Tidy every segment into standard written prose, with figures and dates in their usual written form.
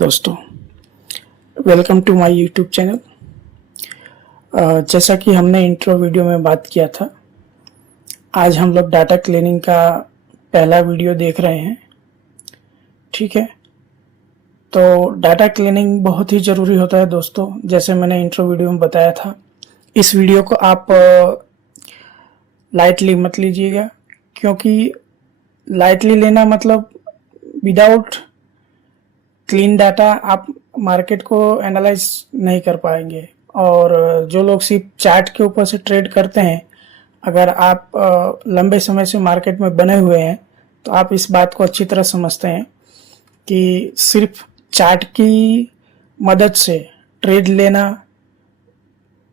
दोस्तों, welcome to my YouTube channel. जैसा कि हमने इंट्रो वीडियो में बात किया था, आज हम लोग डाटा क्लीनिंग का पहला वीडियो देख रहे हैं। ठीक है, तो डाटा क्लीनिंग बहुत ही ज़रूरी होता है दोस्तों। जैसे मैंने इंट्रो वीडियो में बताया था, इस वीडियो को आप लाइटली मत लीजिएगा, क्योंकि लाइटली लेना मतलब विदाउट क्लीन डाटा आप मार्केट को एनालाइज नहीं कर पाएंगे। और जो लोग सिर्फ चार्ट के ऊपर से ट्रेड करते हैं, अगर आप लंबे समय से मार्केट में बने हुए हैं तो आप इस बात को अच्छी तरह समझते हैं कि सिर्फ चार्ट की मदद से ट्रेड लेना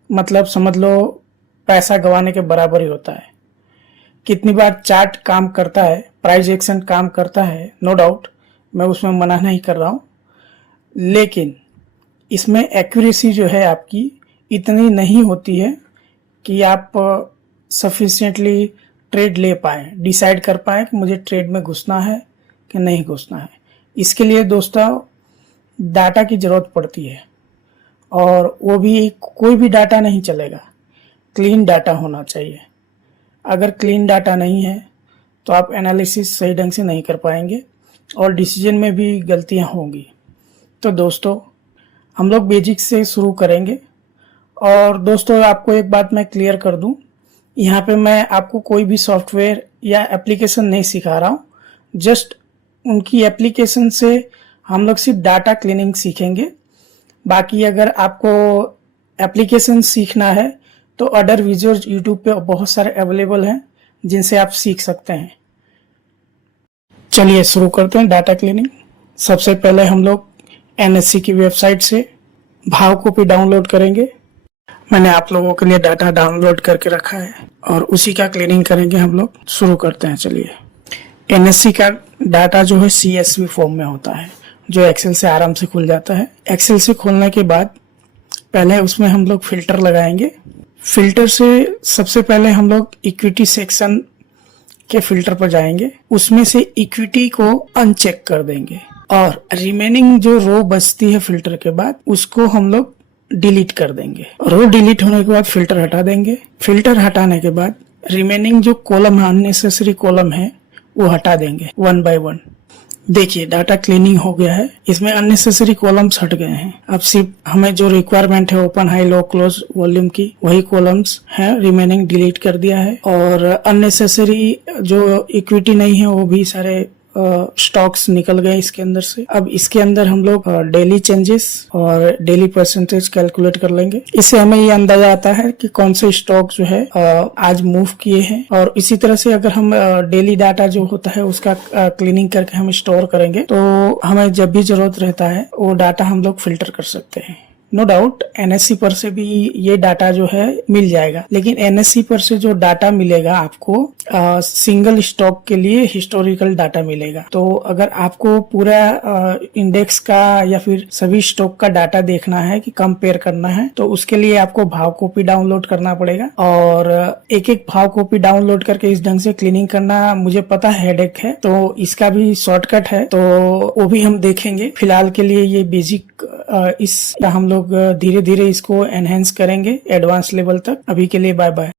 मतलब समझ लो पैसा गंवाने के बराबर ही होता है। कितनी बार चार्ट काम करता है, प्राइस एक्शन काम करता है, नो डाउट, मैं उसमें मना नहीं कर रहा हूँ, लेकिन इसमें एक्यूरेसी जो है आपकी इतनी नहीं होती है कि आप सफिशिएंटली ट्रेड ले पाएँ, डिसाइड कर पाएँ कि मुझे ट्रेड में घुसना है कि नहीं घुसना है। इसके लिए दोस्तों डाटा की ज़रूरत पड़ती है, और वो भी कोई भी डाटा नहीं चलेगा, क्लीन डाटा होना चाहिए। अगर क्लीन डाटा नहीं है तो आप एनालिसिस सही ढंग से नहीं कर पाएंगे और डिसीजन में भी गलतियां होंगी। तो दोस्तों, हम लोग बेसिक से शुरू करेंगे। और दोस्तों, आपको एक बात मैं क्लियर कर दूं, यहाँ पे मैं आपको कोई भी सॉफ्टवेयर या एप्लीकेशन नहीं सिखा रहा हूँ। जस्ट उनकी एप्लीकेशन से हम लोग सिर्फ डाटा क्लीनिंग सीखेंगे। बाकी अगर आपको एप्लीकेशन सीखना है तो अदर वीडियोज यूट्यूब पे बहुत सारे अवेलेबल हैं जिनसे आप सीख सकते हैं। चलिए शुरू करते हैं डाटा क्लीनिंग। सबसे पहले हम लोग एनएससी की वेबसाइट से भाव कॉपी डाउनलोड करेंगे। मैंने आप लोगों के लिए डाटा डाउनलोड करके रखा है और उसी का क्लीनिंग करेंगे हम लोग। शुरू करते हैं। चलिए, एनएससी का डाटा जो है CSV फॉर्म में होता है, जो एक्सेल से आराम से खुल जाता है। एक्सेल से खोलने के बाद पहले उसमें हम लोग फिल्टर लगाएंगे। फिल्टर से सबसे पहले हम लोग इक्विटी सेक्शन के फिल्टर पर जाएंगे, उसमें से इक्विटी को अनचेक कर देंगे और रिमेनिंग जो रो बचती है फिल्टर के बाद उसको हम लोग डिलीट कर देंगे। रो डिलीट होने के बाद फिल्टर हटा देंगे। फिल्टर हटाने के बाद रिमेनिंग जो कॉलम है, अननेसेसरी कॉलम है, वो हटा देंगे वन बाय वन। देखिए, डाटा क्लीनिंग हो गया है, इसमें अननेसेसरी कॉलम्स हट गए हैं। अब सिर्फ हमें जो रिक्वायरमेंट है ओपन, हाई, लो, क्लोज वॉल्यूम की, वही कॉलम्स हैं। रिमेनिंग डिलीट कर दिया है और अननेसेसरी जो इक्विटी नहीं है वो भी सारे स्टॉक्स निकल गए इसके अंदर से। अब इसके अंदर हम लोग डेली चेंजेस और डेली परसेंटेज कैलकुलेट कर लेंगे। इससे हमें ये अंदाजा आता है कि कौन से स्टॉक जो है आज मूव किए हैं। और इसी तरह से अगर हम डेली डाटा जो होता है उसका क्लीनिंग करके हम स्टोर करेंगे तो हमें जब भी जरूरत रहता है वो डाटा हम लोग फिल्टर कर सकते हैं। नो डाउट एनएससी पर से भी ये डाटा जो है मिल जाएगा, लेकिन एनएससी पर से जो डाटा मिलेगा आपको सिंगल स्टॉक के लिए हिस्टोरिकल डाटा मिलेगा। तो अगर आपको पूरा इंडेक्स का या फिर सभी स्टॉक का डाटा देखना है कि कंपेयर करना है, तो उसके लिए आपको भाव कॉपी डाउनलोड करना पड़ेगा। और एक एक भाव कॉपी डाउनलोड करके इस ढंग से क्लीनिंग करना मुझे पता है हेडेक है, तो इसका भी शॉर्टकट है, तो वो भी हम देखेंगे। फिलहाल के लिए ये बेसिक इस हम लोग धीरे धीरे इसको एनहेंस करेंगे एडवांस लेवल तक। अभी के लिए बाय बाय।